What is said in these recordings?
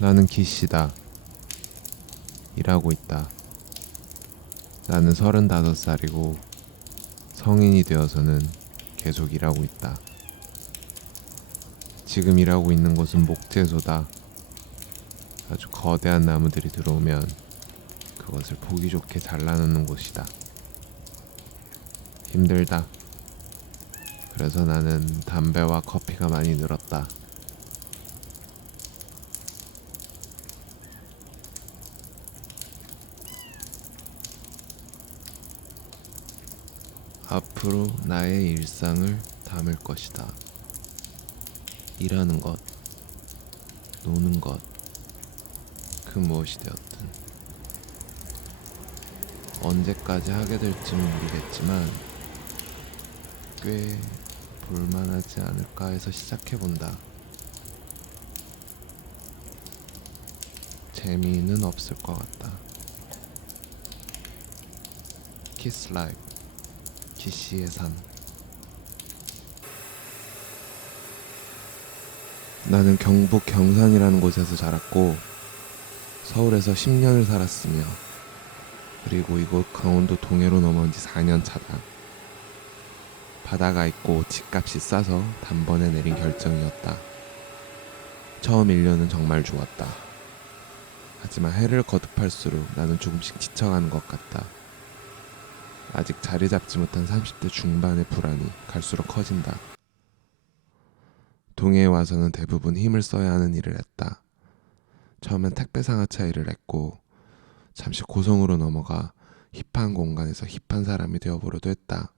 나는 기씨다. 일하고 있다. 나는 35살이고 성인이 되어서는 계속 일하고 있다. 지금 일하고 있는 곳은 목재소다. 아주 거대한 나무들이 들어오면 그것을 보기 좋게 잘라놓는 곳이다. 힘들다. 그래서 나는 담배와 커피가 많이 늘었다. 앞으로 나의 일상을 담을 것이다. 일하는 것, 노는 것, 그 무엇이 되었든 언제까지 하게 될지는 모르겠지만 꽤 볼만하지 않을까 해서 시작해본다. 재미는 없을 것 같다. 키스 라이프, 기씨의 삶. 나는 경북 경산이라는 곳에서 자랐고 서울에서 10년을 살았으며 그리고 이곳 강원도 동해로 넘어온 지 4년 차다. 바다가 있고 집값이 싸서 단번에 내린 결정이었다. 처음 1년은 정말 좋았다. 하지만 해를 거듭할수록 나는 조금씩 지쳐가는 것 같다. 아직 자리 잡지 못한 30대 중반의 불안이 갈수록 커진다. 동해에 와서는 대부분 힘을 써야 하는 일을 했다. 처음엔 택배 상하차 일을 했고 잠시 고성으로 넘어가 힙한 공간에서 힙한 사람이 되어보려도 했다.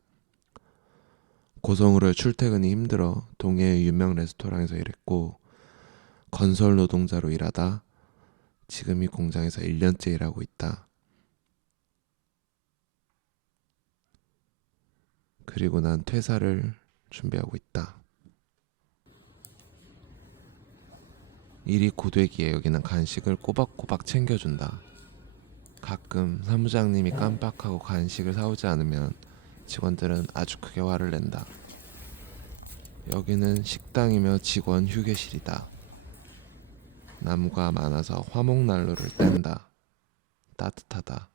고성으로의 출퇴근이 힘들어 동해의 유명 레스토랑에서 일했고 건설 노동자로 일하다 지금 이 공장에서 1년째 일하고 있다. 그리고 난 퇴사를 준비하고 있다. 일이 고되기에 여기는 간식을 꼬박꼬박 챙겨준다. 가끔 사무장님이 깜빡하고 간식을 사오지 않으면 직원들은 아주 크게 화를 낸다. 여기는 식당이며 직원 휴게실이다. 나무가 많아서 화목난로를 뗀다. 따뜻하다.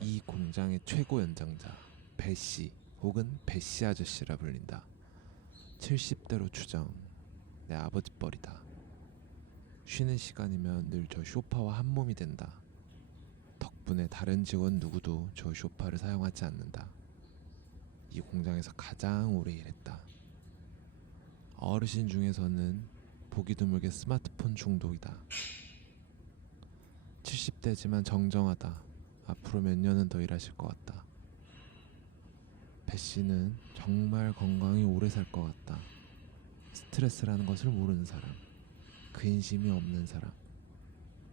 이 공장의 최고 연장자 배씨 혹은 배씨 아저씨라 불린다. 70대로 추정. 내 아버지 뻘이다. 쉬는 시간이면 늘 저 쇼파와 한 몸이 된다. 덕분에 다른 직원 누구도 저 쇼파를 사용하지 않는다. 이 공장에서 가장 오래 일했다. 어르신 중에서는 보기 드물게 스마트폰 중독이다. 70대지만 정정하다. 앞으로 몇 년은 더 일하실 것 같다. 배씨는 정말 건강히 오래 살 것 같다. 스트레스라는 것을 모르는 사람, 근심이 없는 사람,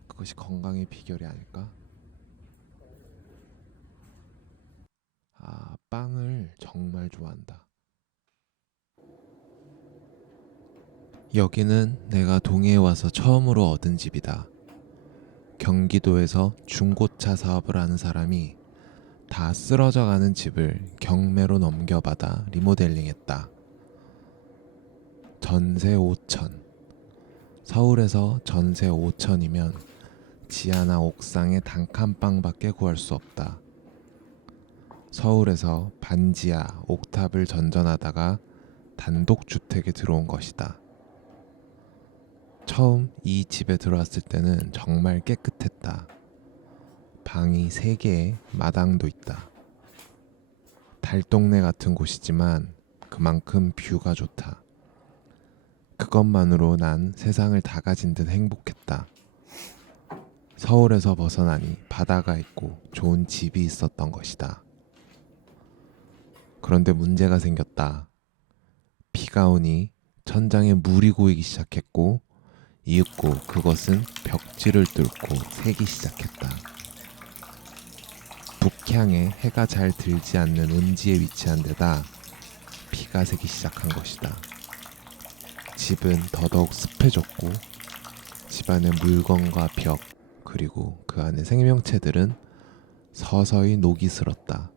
그것이 건강의 비결이 아닐까? 빵을 정말 좋아한다. 여기는 내가 동해에 와서 처음으로 얻은 집이다. 경기도에서 중고차 사업을 하는 사람이 다 쓰러져가는 집을 경매로 넘겨받아 리모델링했다. 전세 5천. 서울에서 전세 5천이면 지하나 옥상에 단칸방밖에 구할 수 없다. 서울에서 반지하, 옥탑을 전전하다가 단독주택에 들어온 것이다. 처음 이 집에 들어왔을 때는 정말 깨끗했다. 방이 3개에 마당도 있다. 달동네 같은 곳이지만 그만큼 뷰가 좋다. 그것만으로 난 세상을 다 가진 듯 행복했다. 서울에서 벗어나니 바다가 있고 좋은 집이 있었던 것이다. 그런데 문제가 생겼다. 비가 오니 천장에 물이 고이기 시작했고 이윽고 그것은 벽지를 뚫고 새기 시작했다. 북향에 해가 잘 들지 않는 음지에 위치한 데다 비가 새기 시작한 것이다. 집은 더더욱 습해졌고 집안의 물건과 벽 그리고 그 안의 생명체들은 서서히 녹이 슬었다.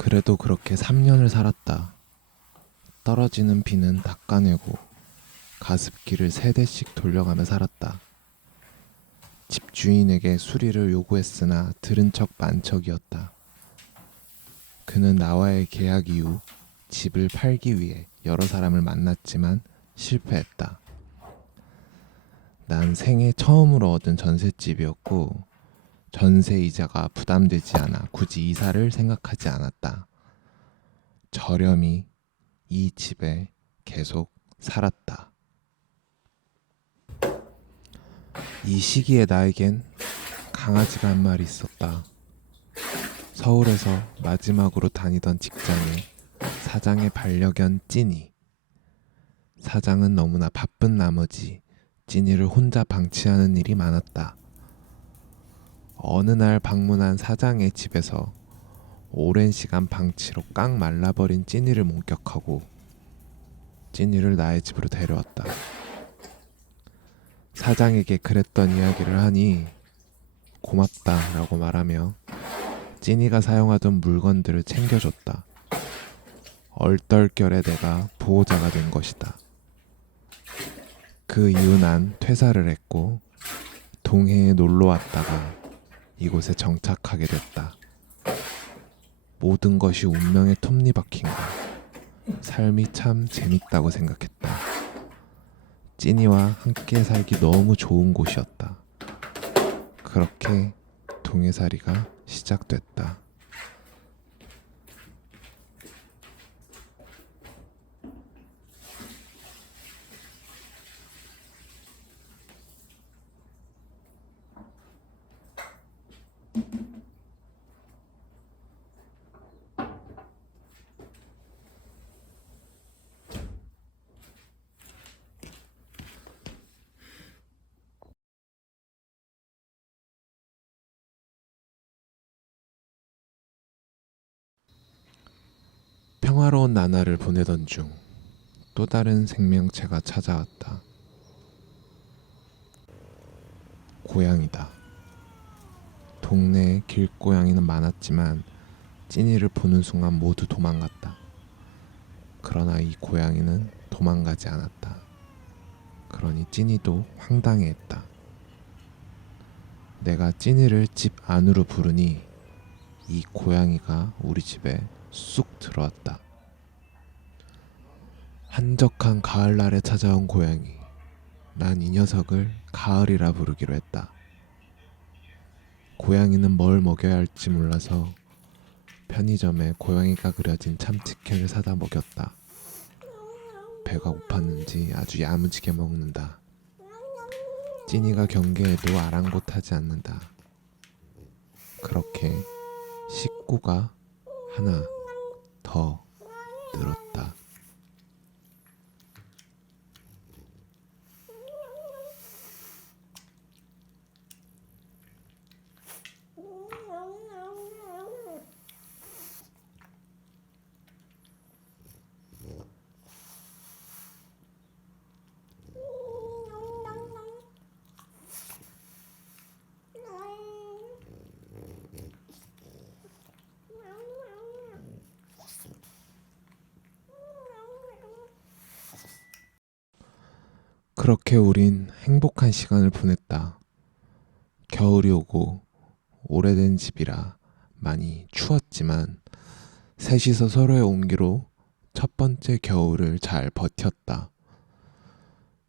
그래도 그렇게 3년을 살았다. 떨어지는 비는 닦아내고 가습기를 3대씩 돌려가며 살았다. 집주인에게 수리를 요구했으나 들은 척 만척이었다. 그는 나와의 계약 이후 집을 팔기 위해 여러 사람을 만났지만 실패했다. 난 생애 처음으로 얻은 전셋집이었고 전세 이자가 부담되지 않아 굳이 이사를 생각하지 않았다. 저렴히 이 집에 계속 살았다. 이 시기에 나에겐 강아지가 한 마리 있었다. 서울에서 마지막으로 다니던 직장에 사장의 반려견 찐이. 사장은 너무나 바쁜 나머지 찐이를 혼자 방치하는 일이 많았다. 어느 날 방문한 사장의 집에서 오랜 시간 방치로 깡 말라버린 찐이를 목격하고 찐이를 나의 집으로 데려왔다. 사장에게 그랬던 이야기를 하니 고맙다 라고 말하며 찐이가 사용하던 물건들을 챙겨줬다. 얼떨결에 내가 보호자가 된 것이다. 그 이후 난 퇴사를 했고 동해에 놀러 왔다가 이곳에 정착하게 됐다. 모든 것이 운명의 톱니바퀴인가. 삶이 참 재밌다고 생각했다. 찐이와 함께 살기 너무 좋은 곳이었다. 그렇게 동해살이가 시작됐다. 평화로운 나날을 보내던 중 또 다른 생명체가 찾아왔다. 고양이다. 동네에 길고양이는 많았지만 찐이를 보는 순간 모두 도망갔다. 그러나 이 고양이는 도망가지 않았다. 그러니 찐이도 황당해했다. 내가 찐이를 집 안으로 부르니 이 고양이가 우리 집에 쑥 들어왔다. 한적한 가을날에 찾아온 고양이. 난 이 녀석을 가을이라 부르기로 했다. 고양이는 뭘 먹여야 할지 몰라서 편의점에 고양이가 그려진 참치캔을 사다 먹였다. 배가 고팠는지 아주 야무지게 먹는다. 찐이가 경계해도 아랑곳하지 않는다. 그렇게 식구가 하나 더 늘었다. 그렇게 우린 행복한 시간을 보냈다. 겨울이 오고 오래된 집이라 많이 추웠지만 셋이서 서로의 온기로 첫 번째 겨울을 잘 버텼다.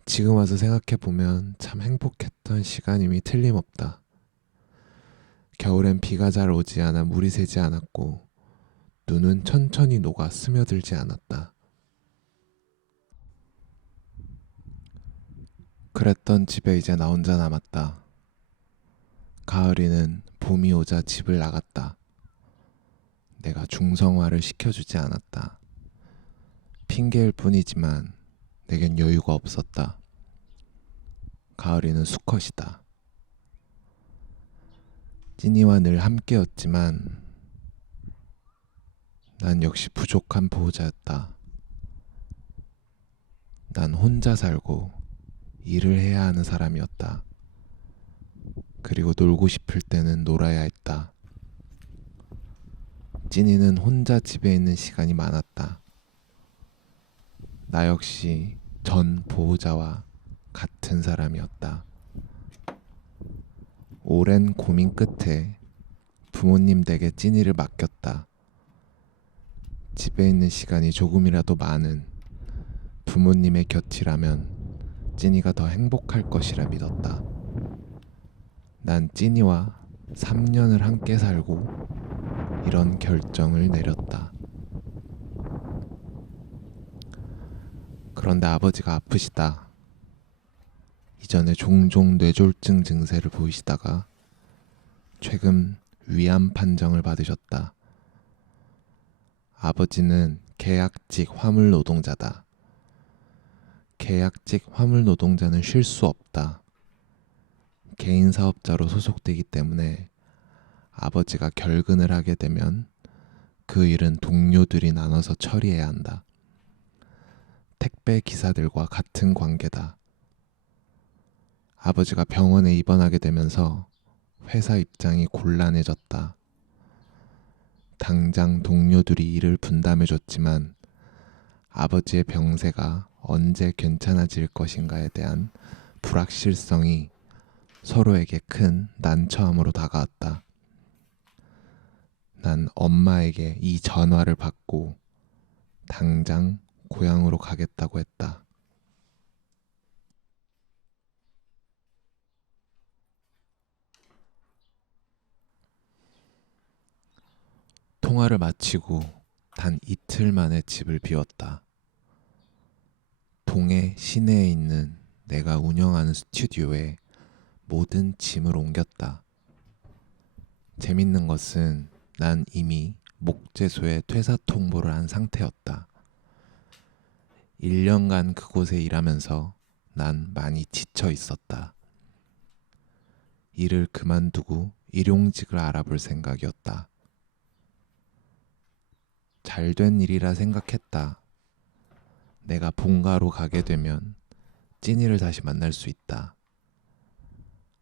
지금 와서 생각해보면 참 행복했던 시간임이 틀림없다. 겨울엔 비가 잘 오지 않아 물이 새지 않았고 눈은 천천히 녹아 스며들지 않았다. 그랬던 집에 이제 나 혼자 남았다. 가을이는 봄이 오자 집을 나갔다. 내가 중성화를 시켜주지 않았다. 핑계일 뿐이지만 내겐 여유가 없었다. 가을이는 수컷이다. 찐이와 늘 함께였지만 난 역시 부족한 보호자였다. 난 혼자 살고 일을 해야 하는 사람이었다. 그리고 놀고 싶을 때는 놀아야 했다. 찐이는 혼자 집에 있는 시간이 많았다. 나 역시 전 보호자와 같은 사람이었다. 오랜 고민 끝에 부모님 댁에 찐이를 맡겼다. 집에 있는 시간이 조금이라도 많은 부모님의 곁이라면 찐이가 더 행복할 것이라 믿었다. 난 찐이와 3년을 함께 살고 이런 결정을 내렸다. 그런데 아버지가 아프시다. 이전에 종종 뇌졸중 증세를 보이시다가 최근 위암 판정을 받으셨다. 아버지는 계약직 화물 노동자다. 계약직 화물 노동자는 쉴 수 없다. 개인 사업자로 소속되기 때문에 아버지가 결근을 하게 되면 그 일은 동료들이 나눠서 처리해야 한다. 택배 기사들과 같은 관계다. 아버지가 병원에 입원하게 되면서 회사 입장이 곤란해졌다. 당장 동료들이 일을 분담해줬지만 아버지의 병세가 언제 괜찮아질 것인가에 대한 불확실성이 서로에게 큰 난처함으로 다가왔다. 난 엄마에게 이 전화를 받고 당장 고향으로 가겠다고 했다. 통화를 마치고 단 이틀 만에 집을 비웠다. 동해 시내에 있는 내가 운영하는 스튜디오에 모든 짐을 옮겼다. 재밌는 것은 난 이미 목재소에 퇴사 통보를 한 상태였다. 1년간 그곳에 일하면서 난 많이 지쳐 있었다. 일을 그만두고 일용직을 알아볼 생각이었다. 잘된 일이라 생각했다. 내가 본가로 가게 되면 찐이를 다시 만날 수 있다.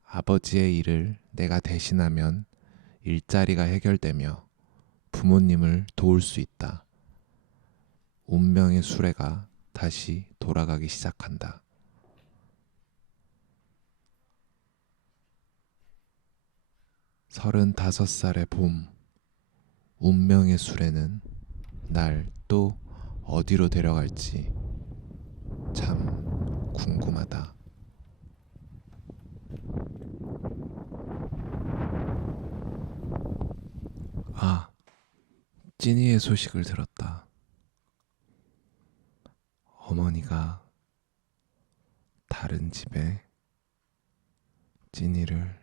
아버지의 일을 내가 대신하면 일자리가 해결되며 부모님을 도울 수 있다. 운명의 수레가 다시 돌아가기 시작한다. 35살의 봄, 운명의 수레는 날 또 어디로 데려갈지 참 궁금하다. 아, 찐이의 소식을 들었다. 어머니가 다른 집에 찐이를